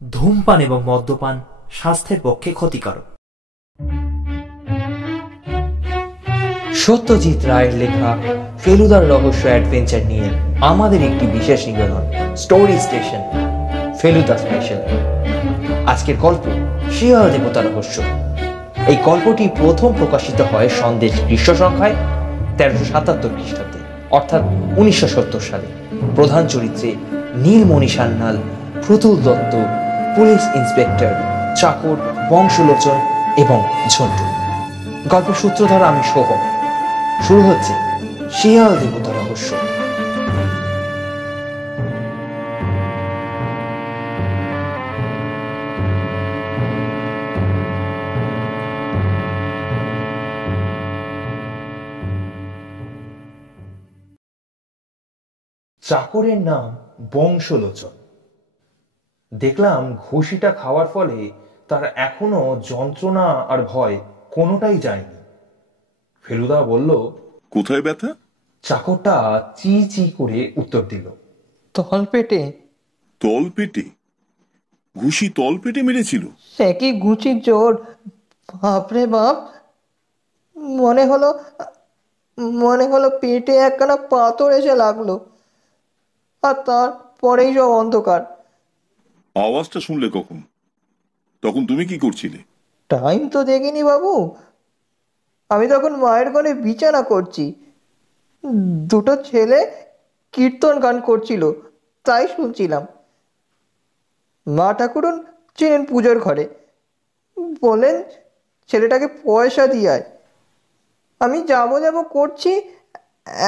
ধূমপান এবং মদ্যপান স্বাস্থ্যের পক্ষে ক্ষতিকারক। সত্যজিৎ রায়ের লেখা ফেলুদার রহস্য অ্যাডভেঞ্চার নিয়ে আমাদের একটি বিশেষ নিবেদন, স্টোরি স্টেশন ফেলুদা স্পেশাল। আজকের গল্প শিয়াল দেবতা রহস্য। এই গল্পটি প্রথম প্রকাশিত হয় সন্দেশ গ্রীষ্ম সংখ্যায় 1377 খ্রিস্টাব্দে, অর্থাৎ 1970 সালে। প্রধান চরিত্রে নীলমণি সান্যাল, প্রতুল দত্ত, পুলিশ ইন্সপেক্টর, চাকর, বংশলোচন এবং ঝন্টু। গল্পের সূত্রধর আমি সোহম। শুরু হচ্ছে শিয়াল দেবতা রহস্য। চাকরের নাম বংশলোচন। দেখলাম ঘুষিটা খাওয়ার ফলে তার এখনো যন্ত্রণা আর ভয় কোনোটাই যায়নি। ফেলুদা বলল, কোথায় ব্যথা? চাকরটা চি চি করে উত্তর দিল, তলপেটে। তলপেটে? ঘুষি তলপেটে মেরেছিল? সে কি ঘুষির জোর! বাপরে বাপ! মনে হলো মনে হলো পেটে একখানা পাথর এসে লাগলো, আর তারপরেই সব অন্ধকার। আওয়াজটা শুনলে কখন? তখন তুমি কি করছিলে? টাইম তো দেখিনি বাবু, আমি তখন মায়ের ঘরে বিছানা করছি। দুটো ছেলে কীর্তন গান করছিল, তাই শুনছিলাম। মা ঠাকুরন ছিলেন পুজোর ঘরে, বলেন ছেলেটাকে পয়সা দিয়ে আয়। আমি যাবো যাবো করছি,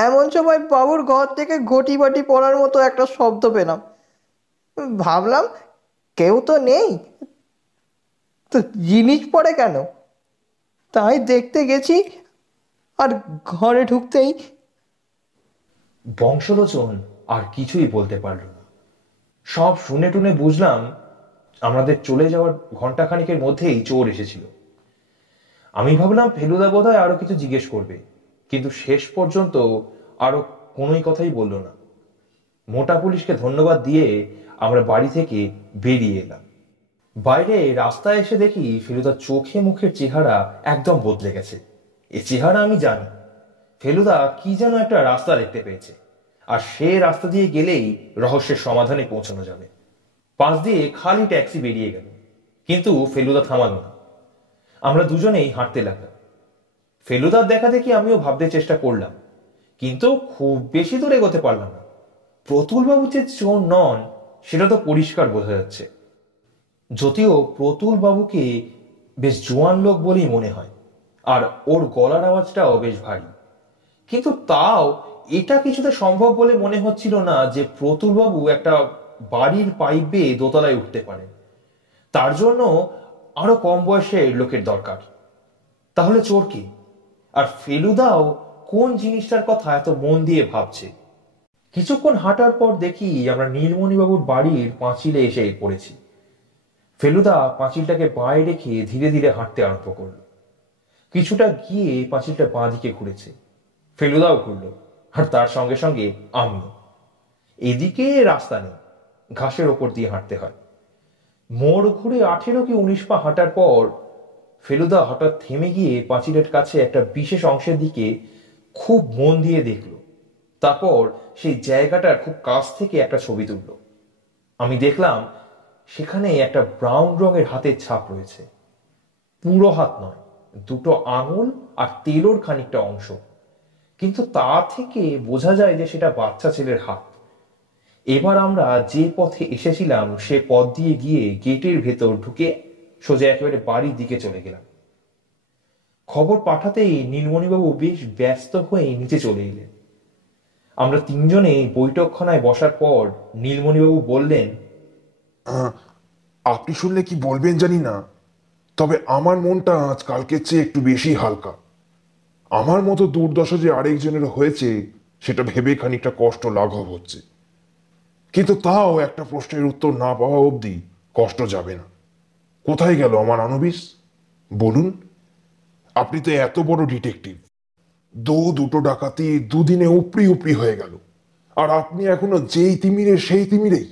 এমন সময় বাবুর ঘর থেকে ঘটি বাটি পড়ার মতো একটা শব্দ পেলাম। ভাবলাম কেউ তো নেই, তো জিনিস পড়ে কেন, তাই দেখতে গেছি। আর ঘরে ঢুকতেই বংশলোচন আর কিছুই বলতে পারল না। সব শুনে টুনে বুঝলাম আমাদের চলে যাওয়ার ঘন্টাখানিকের মধ্যেই চোর এসেছিল। আমি ভাবলাম ফেলুদা বোধহয় আরো কিছু জিজ্ঞেস করবে, কিন্তু শেষ পর্যন্ত আরো কোনোই কথাই বলল না। মোটা পুলিশকে ধন্যবাদ দিয়ে আমরা বাড়ি থেকে বেরিয়ে এলাম। বাইরে রাস্তায় এসে দেখি ফেলুদার চোখে মুখের চেহারা একদম বদলে গেছে। এ চেহারা আমি জানি, ফেলুদা কি যেন একটা রাস্তা দেখতে পেয়েছে, আর সে রাস্তা দিয়ে গেলেই রহস্যের সমাধানে পৌঁছানো যাবে। পাশ দিয়ে খালি ট্যাক্সি বেরিয়ে গেল, কিন্তু ফেলুদা থামালো না। আমরা দুজনেই হাঁটতে লাগলাম। ফেলুদার দেখা দেখি আমিও ভাবতে চেষ্টা করলাম, কিন্তু খুব বেশি দূর এগোতে পারলাম না। প্রতুল বাবু যে চোর নন সেটা তো পরিষ্কার বোঝা যাচ্ছে। যদিও প্রতুল বাবুকে বেশ জোয়ান লোক বলেই মনে হয়, আর ওর গলার আওয়াজটাও বেশ ভারী, কিন্তু তাও এটা কিছুতে সম্ভব বলে মনে হচ্ছিল না যে প্রতুল বাবু একটা বাড়ির পাইপ বেয়ে দোতলায় উঠতে পারে। তার জন্য আরো কম বয়সের লোকের দরকার। তাহলে চোর কি? আর ফেলুদাও কোন জিনিসটার কথা এত মন দিয়ে ভাবছে? কিছুক্ষণ হাঁটার পর দেখি আমরা নীলমণিবাবুর বাড়ির পাঁচিলে এসে পড়েছি। ফেলুদা পাঁচিলটাকে বাঁয়ে রেখে ধীরে ধীরে হাঁটতে আরম্ভ করলো। কিছুটা গিয়ে পাঁচিলটা বাঁ দিকে ঘুরেছে, ফেলুদাও ঘুরলো, আর তার সঙ্গে সঙ্গে আমিও। এদিকে রাস্তা নেই, ঘাসের ওপর দিয়ে হাঁটতে হয়। মোড় ঘুরে 18 কি 19 পা হাঁটার পর ফেলুদা হঠাৎ থেমে গিয়ে পাঁচিলের কাছে একটা বিশেষ অংশের দিকে খুব মন দিয়ে দেখলো। তারপর সেই জায়গাটার খুব কাছ থেকে একটা ছবি তুললো। আমি দেখলাম সেখানে একটা ব্রাউন রঙের হাতের ছাপ রয়েছে। পুরো হাত নয়, দুটো আঙুল আর তেলোর খানিকটা অংশ, কিন্তু তা থেকে বোঝা যায় যে সেটা বাচ্চা ছেলের হাত। এবার আমরা যে পথে এসেছিলাম সে পথ দিয়ে গিয়ে গেটের ভেতর ঢুকে সোজা একেবারে বাড়ির দিকে চলে গেলাম। খবর পাঠাতেই নীলমণিবাবু বেশ ব্যস্ত হয়ে নিচে চলে এলেন। আমরা তিনজনে বৈঠকখানায় বসার পর নীলমণিবাবু বললেন, আপনি শুনলে কি বলবেন জানি না, তবে আমার মনটা আজ কালকের চেয়ে একটু বেশি হালকা। আমার মতো দুর্দশা যে আরেকজনের হয়েছে সেটা ভেবে খানিকটা কষ্ট লাঘব হচ্ছে, কিন্তু তাও একটা প্রশ্নের উত্তর না পাওয়া অবধি কষ্ট যাবে না। কোথায় গেল আমার আনুবিস? বলুন, আপনি তো এত বড় ডিটেকটিভ, দুটো ডাকাতি দুদিনে উপরি উপরি হয়ে গেল, আর আপনি এখনো যেই তিমিরে সেই তিমিরেই।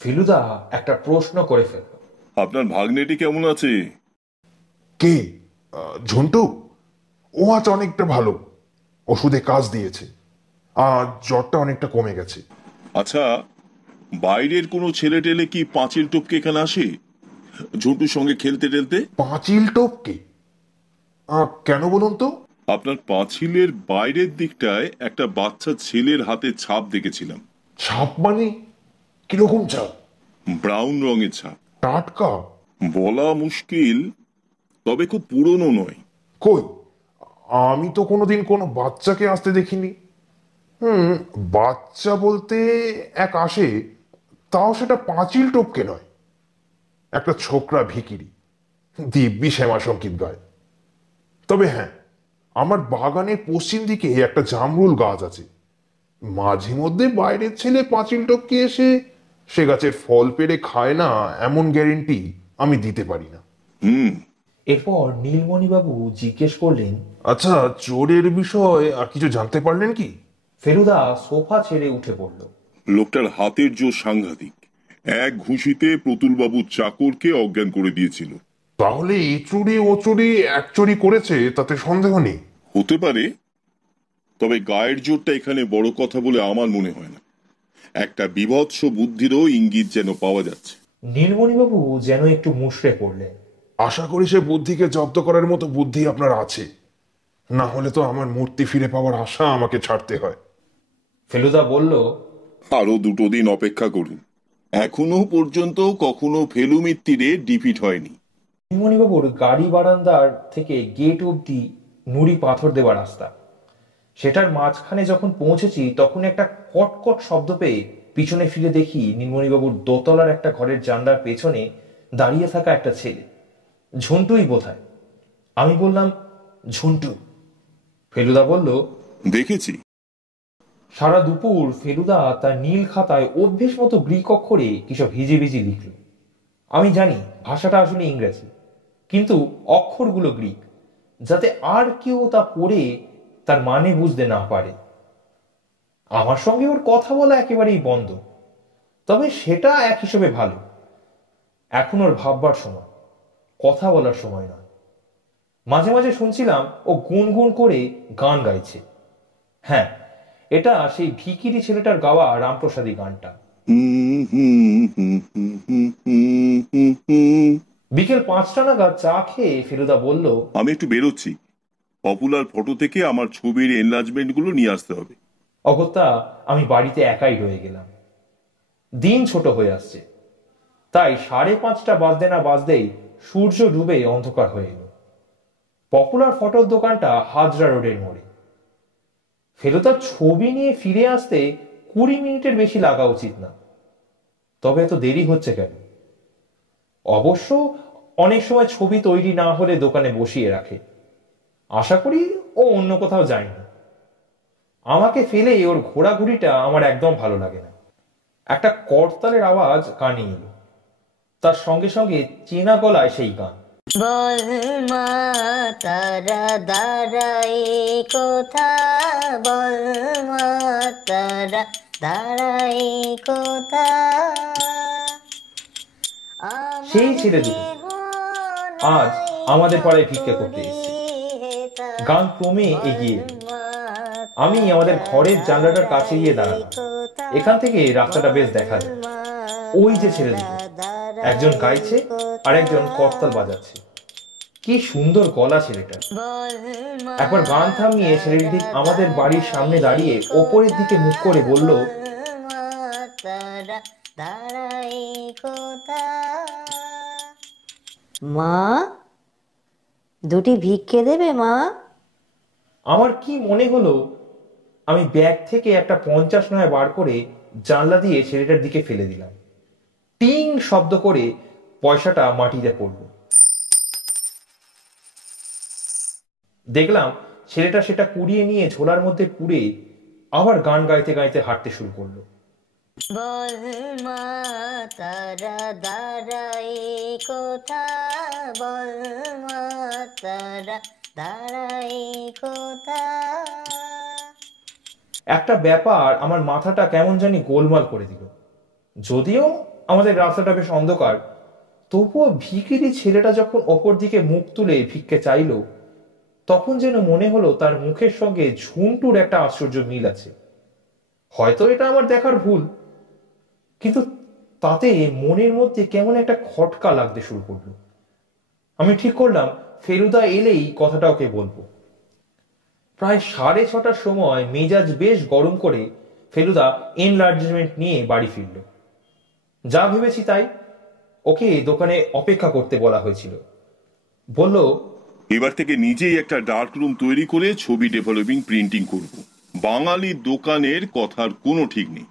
ফেলুদা একটা প্রশ্ন করে ফেলল। আপনার ভাগ্নেটি কেমন আছে? কে? ঝন্টু? ও আজ অনেকটা ভালো, ওষুধে কাজ দিয়েছে, আর জ্বরটা অনেকটা কমে গেছে। আচ্ছা, বাইরের কোনো ছেলে টেলে কি পাঁচিল টপকে এখানে আসে ঝন্টুর সঙ্গে খেলতে টেলতে? পাঁচিল টপকে? কেন বলুন তো? আপনার পাঁচিলের বাইরের দিকটায় একটা বাচ্চা ছেলের হাতের ছাপ দেখেছিলাম। ছাপ মানে? কিরকম ছাপ? ব্রাউন রঙের ছাপ। টাটকা? বলা মুশকিল, তবে খুব পুরনো নয়। কই, আমি তো কোনোদিন কোনো বাচ্চাকে আসতে দেখিনি। বাচ্চা বলতে এক আসে, তাও সেটা পাঁচিল টপকে নয়, একটা ছোকরা ভিখিরি, দিব্যি শ্যামা সঙ্গীত গায়। তবে হ্যাঁ, আমার বাগানের পশ্চিম দিকে একটা জামরুল গাছ আছে, মাঝে মধ্যে বাইরের ছেলে পাঁচিল টপকে এসে সে গাছের ফল পেড়ে খায় না এমন গ্যারেন্টি আমি দিতে পারি না। এরপর নীলমণিবাবু জিজ্ঞেস করলেন, আচ্ছা, চোরের বিষয় আর কিছু জানতে পারলেন কি? ফেলুদা সোফা ছেড়ে উঠে পড়ল। লোকটার হাতের জোর সাংঘাতিক। এক ঘুষিতে প্রতুলবাবুর চাকরকে অজ্ঞান করে দিয়েছিল। তাহলে এই চুরি ও চুরি এক চুরি করেছে, তাতে সন্দেহ নেই। হতে পারে, তবে গায়ের জোরটা এখানে বড় কথা বলে আমার মনে হয় না। একটা বীভৎস বুদ্ধিরও ইঙ্গিত যেন পাওয়া যাচ্ছে। নীলমণিবাবু যেন একটু মুষড়ে পড়লেন। আশা করি সে বুদ্ধিকে জব্দ করার মতো বুদ্ধি আপনার আছে, না হলে তো আমার মূর্তি ফিরে পাওয়ার আশা আমাকে ছাড়তে হয়। ফেলুদা বলল, আরো 2 দিন অপেক্ষা করুন। এখনো পর্যন্ত কখনো ফেলুমির তীরে ডিফিট হয়নি। নীলমণিবাবুর গাড়ি বারান্দার থেকে গেট অবধি নুড়ি পাথর দেওয়া রাস্তা। সেটার মাঝখানে যখন পৌঁছেছি তখন একটা কটকট শব্দ পেয়ে পিছনে ফিরে দেখি নীলমণিবাবুর দোতলার একটা ঘরের জানলার পেছনে দাঁড়িয়ে থাকা একটা ছেলে। ঝন্টুই বোধহয়। আমি বললাম, ঝন্টু। ফেলুদা বলল, দেখেছি। সারা দুপুর ফেলুদা তার নীল খাতায় অভ্যেস মতো গ্রিক অক্ষরে কিসব ভিজে ভিজে লিখল। আমি জানি ভাষাটা আসলে ইংরেজি, কিন্তু অক্ষরগুলো গ্রিক, যাতে আর কেউ তা পড়ে তার মানে বুঝতে না পারে। আমার সঙ্গে ওর কথা বলা একেবারেই বন্ধ, তবে সেটা এক হিসেবে ভালো। এখন ওর ভাববার সময়, কথা বলার সময় নয়। মাঝে মাঝে শুনছিলাম ও গুনগুন করে গান গাইছে। হ্যাঁ, এটা সেই ভিখিরি ছেলেটার গাওয়া রামপ্রসাদী গানটা। বিকেল 5টা নাগাদ চা খেয়ে ফেলুদা বলল, আমি একটু বেরোচ্ছি। পপুলার ফটো থেকে আমার ছবির এনলার্জমেন্ট গুলো নিয়ে আসতে হবে। অগত্যা আমি বাড়িতে একাই রয়ে গেলাম। দিন ছোট হয়ে আসছে, তাই 5:30 বাজতে না বাজতেই সূর্য ডুবে অন্ধকার হয়ে এলো। পপুলার ফটোর দোকানটা হাজরা রোডের মোড়ে। ফেলুদার ছবি নিয়ে ফিরে আসতে 20 মিনিটের বেশি লাগা উচিত না, তবে এত দেরি হচ্ছে কেন? অবশ্য অনেক সময় ছবি তৈরি না হলে দোকানে বসিয়ে রাখে। আশা করি ও অন্য কোথাও যায়নি। আমাকে ফেলে ওর ঘোরাঘুরিটা আমার একদম ভালো লাগে না। একটা করতালের আওয়াজ কানে এলো, তার সঙ্গে সঙ্গে চেনা গলায় সেই গান। বল মা তারা দাঁড়াই কোথা, বল মা তারা দাঁড়াই কোথা। সেই ছেলে দুটো আজ আমাদের পাড়ায় ভিক্ষা করতে এসেছে। গান ক্রমে এগিয়ে এলো। আমি আমাদের ঘরের জানলাটার কাছে গিয়ে দাঁড়ালাম। এখান থেকে রাস্তাটা বেশ দেখা যায়। ওই যে ছেলে দুটো, একজন গাইছে আর একজন করতাল বাজাচ্ছে। কি সুন্দর গলা ছেলেটার। একবার গান থামিয়ে ছেলেটি ঠিক আমাদের বাড়ির সামনে দাঁড়িয়ে ওপরের দিকে মুখ করে বলল, মা, দুটি ভিক্ষে দেবে মা? আমার কি মনে হলো, আমি ব্যাগ থেকে একটা 50 নয়া বার করে জানলা দিয়ে ছেলেটার দিকে ফেলে দিলাম। টিং শব্দ করে পয়সাটা মাটিতে পড়ল। দেখলাম ছেলেটা সেটা কুড়িয়ে নিয়ে ঝোলার মধ্যে পুরে আবার গান গাইতে গাইতে হাঁটতে শুরু করলো। বল মা তারা দাঁড়াই কোথা, বল মা তারা দাঁড়াই কোথা। একটা ব্যাপার আমার মাথাটা কেমন জানি গোলমাল করে দিল। যদিও আমাদের রাস্তাটা বেশ অন্ধকার, তবুও ভিখিরি ছেলেটা যখন অপর দিকে মুখ তুলে ভিক্ষে চাইল, তখন যেন মনে হলো তার মুখের সঙ্গে ঝুন্টুর একটা আশ্চর্য মিল আছে। হয়তো এটা আমার দেখার ভুল, কিন্তু তাতে মনের মধ্যে কেমন একটা খটকা লাগতে শুরু করলো। আমি ঠিক করলাম ফেলুদা এলেই কথাটা ওকে বলবো। প্রায় 6:30টার সময় মেজাজ বেশ গরম করে ফেলুদা এনলার্জমেন্ট নিয়ে বাড়ি ফিরল। যা ভেবেছি তাই, ওকে দোকানে অপেক্ষা করতে বলা হয়েছিল। বলল, এবার থেকে নিজেই একটা ডার্ক রুম তৈরি করে ছবি ডেভেলপিং প্রিন্টিং করব। বাঙালি দোকানের কথার কোনো ঠিক নেই।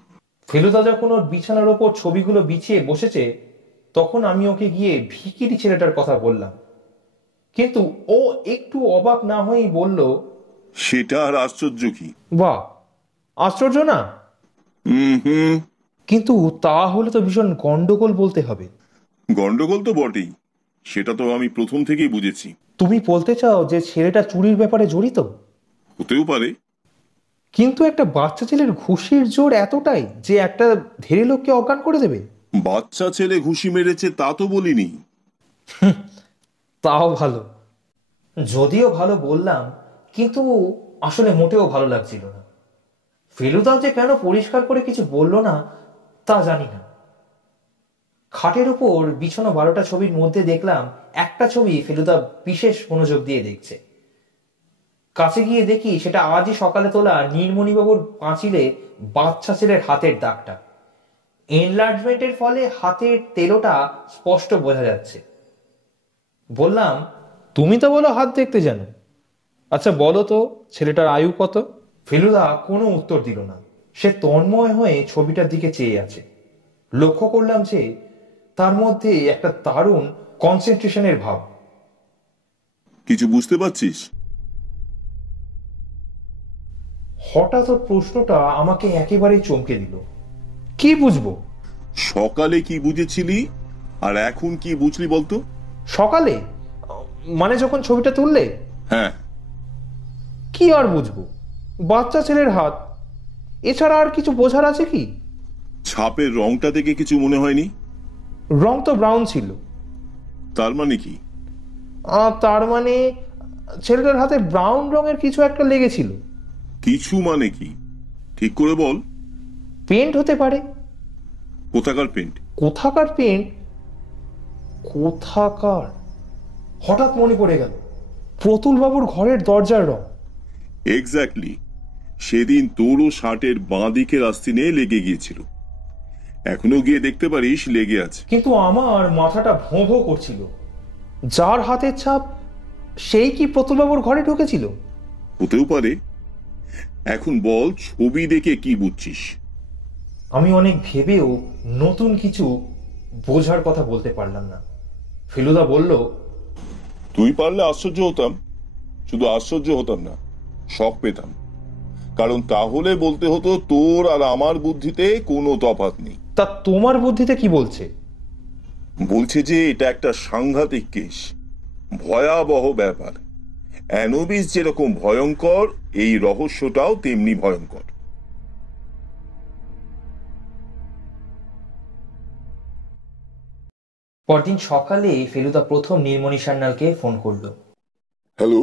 ফেলুদা যখন ওর বিছানার ওপর ছবিগুলো বিছিয়ে বসেছে, তখন আমি ওকে গিয়ে ভিখিরি ছেলেটার কথা বললাম। কিন্তু ও একটু অবাক না হয়েই বলল, সেটা আর আশ্চর্য কি? বাহ, আশ্চর্য না? হুম, কিন্তু তাহলে তো ভীষণ গন্ডগোল বলতে হবে। গন্ডগোল তো বটেই, সেটা তো আমি প্রথম থেকেই বুঝেছি। তুমি বলতে চাও যে ছেলেটা চুরির ব্যাপারে জড়িত? হতেও পারে। কিন্তু একটা বাচ্চা ছেলের ঘুষির জোর এতটাই যে একটা ধেড়ে লোককে অজ্ঞান করে দেবে? বাচ্চা ছেলে ঘুষি মেরেছে তা তো বলিনি। তাও ভালো। যদিও ভালো বললাম, কিন্তু আসলে মোটেও ভালো লাগছিল না। ফেলুদাও যে কেন পরিষ্কার করে কিছু বলল না তা জানি না। খাটের উপর বিছানো 12টা ছবির মধ্যে দেখলাম একটা ছবি ফেলুদা বিশেষ মনোযোগ দিয়ে দেখছে। কাছে গিয়ে দেখি সেটা আজই সকালে তোলা নীলমণিবাবুর পাঁচিলে বাচ্চা ছেলের হাতের দাগটা। এনলার্জমেন্টের ফলে হাতের তেলোটা স্পষ্ট বোঝা যাচ্ছে। বললাম, তুমি তো বলো হাত দেখতে জানো, আচ্ছা বলো তো ছেলেটার আয়ু কত? ফেলুদা কোনো উত্তর দিল না। সে তন্ময় হয়ে ছবিটার দিকে চেয়ে আছে। লক্ষ্য করলাম যে তার মধ্যে একটা দারুণ কনসেন্ট্রেশনের ভাব। কিছু বুঝতে পারছিস? হঠাৎ ওর প্রশ্নটা আমাকে একেবারেই চমকে দিল। কি বুঝবো? সকালে কি বুঝেছিলি আর এখন কি বুঝলি বলতো? সকালে মানে যখন ছবিটা তুললে? হ্যাঁ। কি আর বুঝবো, বাচ্চা ছেলের হাত, এছাড়া আর কিছু বোঝার আছে কি? ছাপের রংটা দেখে কিছু মনে হয়নি? রং তো ব্রাউন ছিল। তার মানে কি? তার মানে ছেলেটার হাতে ব্রাউন রঙের কিছু একটা লেগেছিল। কিছু মানে কি ঠিক করে বল। পেন্ট হতে পারে। কোথাকার পেন্ট? কোথাকার পেন্ট? কোথাকার? হঠাৎ মনে পড়ে গেল, প্রতুল বাবুর ঘরের দরজার রং। এক্স্যাক্টলি, সেদিন তোরও শার্টের বাঁ দিকের আস্তিনে লেগে গিয়েছিল। এখনো গিয়ে দেখতে পারিস লেগে আছে। কিন্তু আমার মাথাটা ভোঁ ভোঁ করছিল। যার হাতের ছাপ সেই কি প্রতুলবাবুর ঘরে ঢুকেছিল? হতেও পারে। এখন বল, ছবি দেখে কি বুঝছিস? আমি অনেক ভেবেও নতুন কিছু বোঝার কথা বলতে পারলাম না। ফেলুদা বলল, তুই পারলে আশ্চর্য হতাম। শুধু আশ্চর্য হতাম না, শক পেতাম। কারণ তাহলে বলতে হতো তোর আর আমার বুদ্ধিতে কোনো তফাৎ নেই। তা তোমার বুদ্ধিতে কি বলছে? বলছে যে এটা একটা সাংঘাতিক কেস, ভয়াবহ ব্যাপার। অ্যানোবিস যেরকম ভয়ঙ্কর, এই রহস্যটাও তেমনি ভয়ঙ্কর। পরদিন সকালে ফেলুদা প্রথম নীলমণি সান্যালকে ফোন করলো। হ্যালো,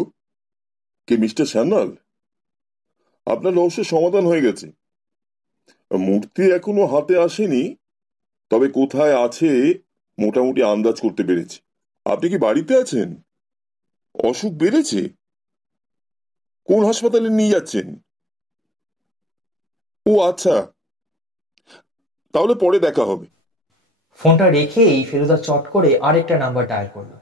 কে মিস্টার সান্যাল? আপনার রহস্যের সমাধান হয়ে গেছে। মূর্তি এখনো হাতে আসেনি, তবে কোথায় আছে মোটামুটি আন্দাজ করতে পেরেছি। আপনি কি বাড়িতে আছেন? অসুখ বেড়েছে? কোন হাসপাতালে নিয়ে যাচ্ছেন? ও আচ্ছা, তাহলে পরে দেখা হবে। ফোনটা রেখেই ফেলুদা চট করে আরেকটা নাম্বার ডায়াল করলো।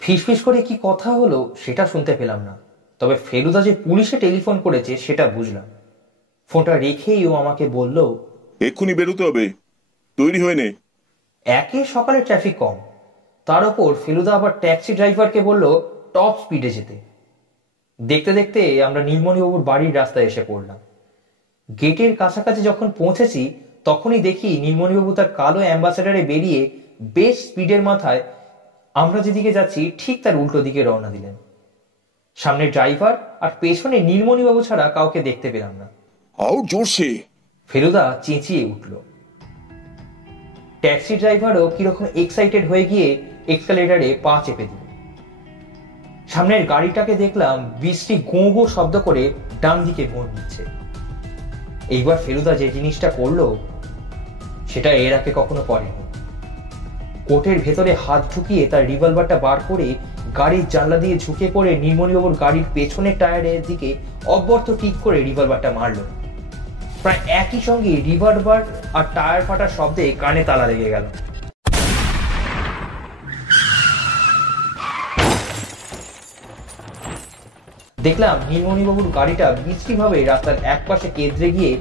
ফিসফিস করে কি কথা হলো সেটা শুনতে পেলাম না, তবে ফেলুদা যে পুলিশে টেলিফোন করেছে সেটা বুঝলাম। ফোনটা রেখেই ও আমাকে বলল, এক্ষুনি বেরোতে হবে, তৈরি হয়ে নে। একে সকালে ট্রাফিক কম, তার উপর ফেলুদা আবার ট্যাক্সি ড্রাইভারকে বলল টপ স্পিডে যেতে। দেখতে দেখতে আমরা নীলমণিবাবুর বাড়ির রাস্তায় এসে পড়লাম। গেটের কাছাকাছি যখন পৌঁছেছি তখনই দেখি নীলমণিবাবু তার কালো অ্যাম্বাসেডারে বেরিয়ে বেশ স্পিডের মাথায় আমরা যেদিকে যাচ্ছি ঠিক তার উল্টো দিকে রওনা দিলেন। সামনে ড্রাইভার আর পেছনে নীলমণিবাবু ছাড়া কাউকে দেখতে পেলাম না। আউট জোরসে! ফেলুদা চেঁচিয়ে উঠল। ট্যাক্সি ড্রাইভারও কিরকম এক্সাইটেড হয়ে গিয়ে এক্সকালেটারে পা চেপে দিল। সামনের গাড়িটাকে দেখলাম বৃষ্টি গোঁ গোঁ শব্দ করে ডান দিকে মোড় নিচ্ছে। এইবার ফেলুদা যে জিনিসটা করলো সেটা এর আগে কখনো করেনি। কোটের ভেতরে হাত ঢুকিয়ে তার রিভলভারটা বার করে গাড়ির জানলা দিয়ে ঝুঁকে পড়ে নীলমণিবাবুর গাড়ির পেছনের টায়ারের দিকে অব্যর্থ টিক করে রিভলভারটা মারল। প্রায় একই সঙ্গে রিভলভার আর টায়ার ফাটার শব্দে কানে তালা লেগে গেল। দেখলাম নীলমণিবাবুর গাড়িটা বিশ্রীভাবে রাস্তার এক পাশে কেঁদরে গিয়ে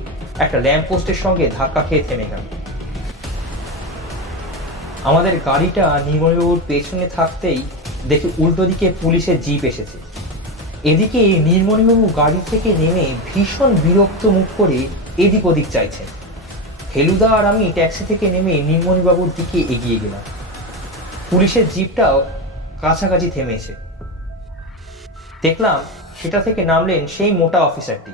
একটা ল্যাম্প পোস্টের সঙ্গে ধাক্কা খেয়ে থেমে গেল। আমাদের গাড়িটা নীলমণিবাবুর পেছনে থাকতেই দেখি উল্টো দিকে পুলিশের জিপ এসেছে। এদিকে নীলমণিবাবু গাড়ি থেকে নেমে ভীষণ বিরক্ত মুখ করে এদিক ওদিক চাইছেন। ফেলুদা আর আমি ট্যাক্সি থেকে নেমে নীলমণিবাবুর দিকে এগিয়ে গেলাম। পুলিশের জিপটাও কাছাকাছি থেমেছে। দেখলাম সেটা থেকে নামলেন সেই মোটা অফিসারটি।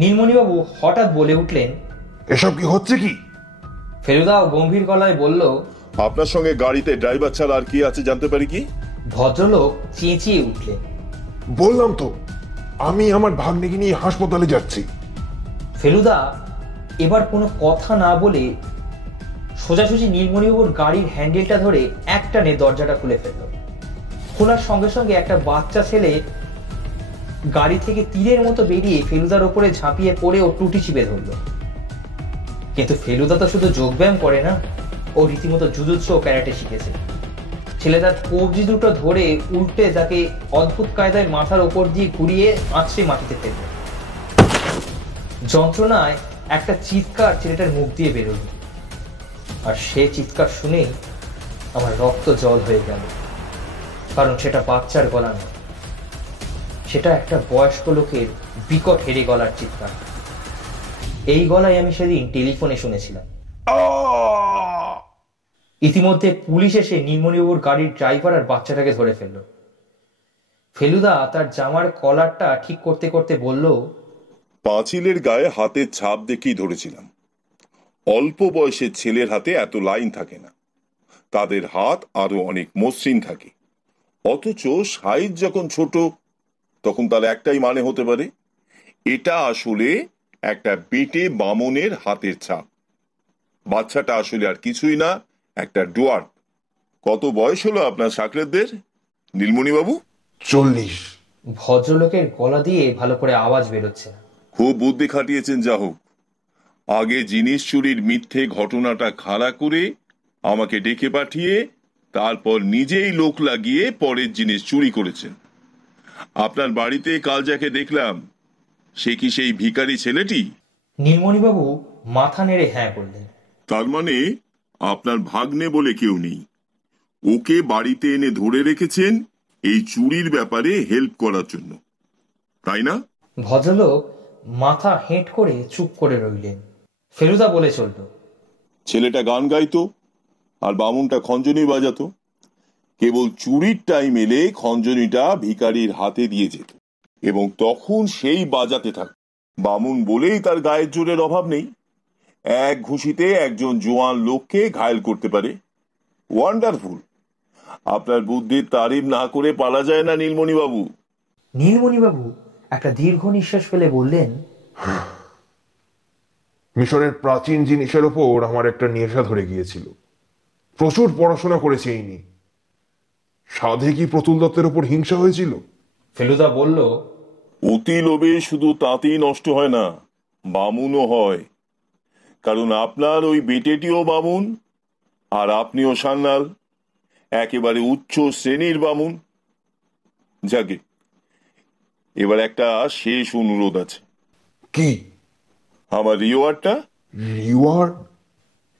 নীলমণিবাবু হঠাৎ বলে উঠলেন, এসব কি হচ্ছে কি? ফেলুদাও গম্ভীর গলায় বলল, আপনার সঙ্গে গাড়িতে ড্রাইভার ছাড়া আর কি আছে জানতে পারি কি? ভদ্রলোক চেঁচিয়ে উঠলেন, বললাম তো আমি আমার ভাগ্নেকে নিয়ে হাসপাতালে যাচ্ছি। ফেলুদা এবার কোনো কথা না বলে সোজাসুজি নীলমণিবাবুর গাড়ির হ্যান্ডেলটা ধরে একটানে দরজাটা খুলে ফেলল। খোলার সঙ্গে সঙ্গে একটা বাচ্চা ছেলে গাড়ি থেকে তীরের মতো বেরিয়ে ফেলুদার ওপরে ঝাঁপিয়ে পড়ে ও টুটি চিপে ধরল। কিন্তু ফেলুদা তো শুধু যোগব্যায়াম করে না, ও রীতিমতো জুজুৎসু ও ক্যারাটে শিখেছে। ছেলে তার কবজি দুটো ধরে উল্টে তাকে অদ্ভুত কায়দায় মাথার ওপর দিয়ে ঘুরিয়ে আছড়ে মাটিতে ফেলল। যন্ত্রণায় একটা চিৎকার ছেলেটার মুখ দিয়ে বেরোল, আর সে চিৎকার শুনেই আমার রক্ত জল হয়ে গেল। কারণ সেটা বাচ্চার গলা নয়, সেটা একটা বয়স্ক লোকের বিকট হেরে গলার চিৎকার। এই গলায় আমি সেদিন টেলিফোনে শুনেছিলাম। ইতিমধ্যে পুলিশ এসে নীলমণিবাবুর গাড়ির ড্রাইভার আর বাচ্চাটাকে ধরে ফেলল। ফেলুদা তার জামার কলারটা ঠিক করতে করতে বলল, পাঁচিলের গায়ে হাতের ছাপ দেখেই ধরেছিলাম। অল্প বয়সের ছেলের হাতে এত লাইন থাকে না, তাদের হাত আরো অনেক মসৃণ থাকে। অথচ সাইজ যখন ছোট তখন তার একটাই মানে হতে পারে, এটা আসলে একটা বেটে বামনের হাতের ছাপ। বাচ্চাটা আসলে আর কিছুই না, একটা ডোয়ার্ফ। কত বয়স হলো আপনার সাকরেতদের, নীলমণিবাবু? 40। ভদ্রলোকের গলা দিয়ে ভালো করে আওয়াজ বেরোচ্ছে না। খুব বুদ্ধি খাটিয়েছেন যা হোক। আগে জিনিস চুরির মিথ্যে ঘটনাটা খাড়া করে আমাকে ডেকে পাঠিয়ে তারপর নিজেই লোক লাগিয়ে পরের জিনিস চুরি করেছেন। আপনার বাড়িতে কাল যাকে দেখলাম সে কি সেই ভিখারি ছেলেটি? নীলমণিবাবু মাথা নেড়ে হ্যাঁ বললেন। তার মানে আপনার ভাগ্নে বলে কেউ নেই, ওকে বাড়িতে এনে ধরে রেখেছেন এই চুরির ব্যাপারে হেল্প করার জন্য, তাই না? ভদ্রলোক মাথা হেঁট করে চুপ করে রইলেন। ফেলুদা বলে চলল, ছেলেটা গান গাইতো আর বামুনটা খঞ্জনি বাজাতো। কেবল চুরির টাইম এলে খঞ্জনিটা ভিখারির হাতে দিয়ে যেত এবং তখন সেই বাজাতে থাকত। বামুন বলেই তার গায়ের জোরের অভাব নেই, এক ঘুষিতে একজন জোয়ান লোককে ঘায়েল করতে পারে। ওয়ান্ডারফুল। আপনার বুদ্ধির তারিফ না করে পালা যায় না নীলমণিবাবু। নীলমণিবাবু একটা দীর্ঘ নিঃশ্বাস ফেলে বললেন, মিশরের প্রাচীন জিনিসের ওপর আমার একটা নেশা ধরে গিয়েছিল। প্রচুর পড়াশোনা করেছি এই নিয়ে। সাধে কি প্রতুল দত্তের ওপর হিংসা হয়েছিল? ফেলুদা বলল, অতি লোভে শুধু তাঁতেই নষ্ট হয় না, বামুনও হয়। কারণ আপনার ওই বেটেটিও বামুন আর আপনিও সান্যাল, একেবারে উচ্চ শ্রেণীর বামুন। যাকে এবার একটা শেষ অনুরোধ আছে। কি? আমার রিওয়ার্ডটা। রিওয়ার্ড?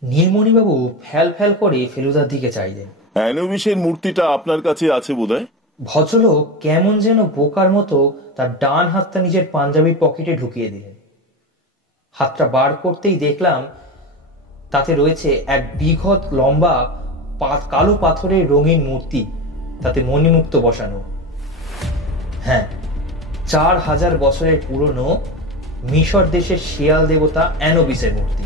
নীলমণিবাবু ফ্যাল ফ্যাল করে ফেলুদার দিকে চাইলেন। অ্যানোবিসের মূর্তিটা আপনার কাছে আছে বোধহয়। ভদ্রলোক কেমন যেন বোকার মতো তার ডান হাতটা নিজের পাঞ্জাবির পকেটে ঢুকিয়ে দিলেন। হাতটা বার করতেই দেখলাম তাতে রয়েছে এক বিঘত লম্বা কালো পাথরের রঙিন মূর্তি, তাতে মণিমুক্ত বসানো। হ্যাঁ, 4000 বছরের পুরনো মিশর দেশের শিয়াল দেবতা অ্যানোবিসের মূর্তি।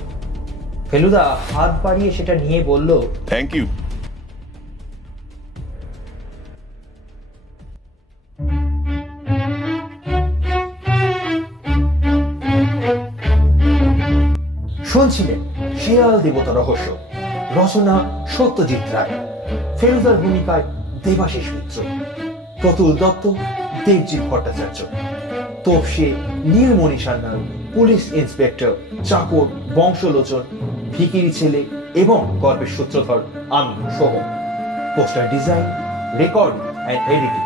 ফেলুদা হাত বাড়িয়ে সেটা নিয়ে বলল, থ্যাংক ইউ। শুনছিলেন শেয়াল দেবতা রহস্য, রচনা সত্যজিৎ রায়, ফেলুদার ভূমিকায় দেবাশিস মিত্র, প্রতুল দত্ত, দেবজিৎ ভট্টাচার্য, তোপসে নীলমণি সান্যাল, পুলিশ ইন্সপেক্টর, চাকর বংশলোচন, ভিকিরি ছেলে এবং গর্বের সূত্রধর আমি Soham. Poster design, recording and editing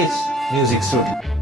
S music studio.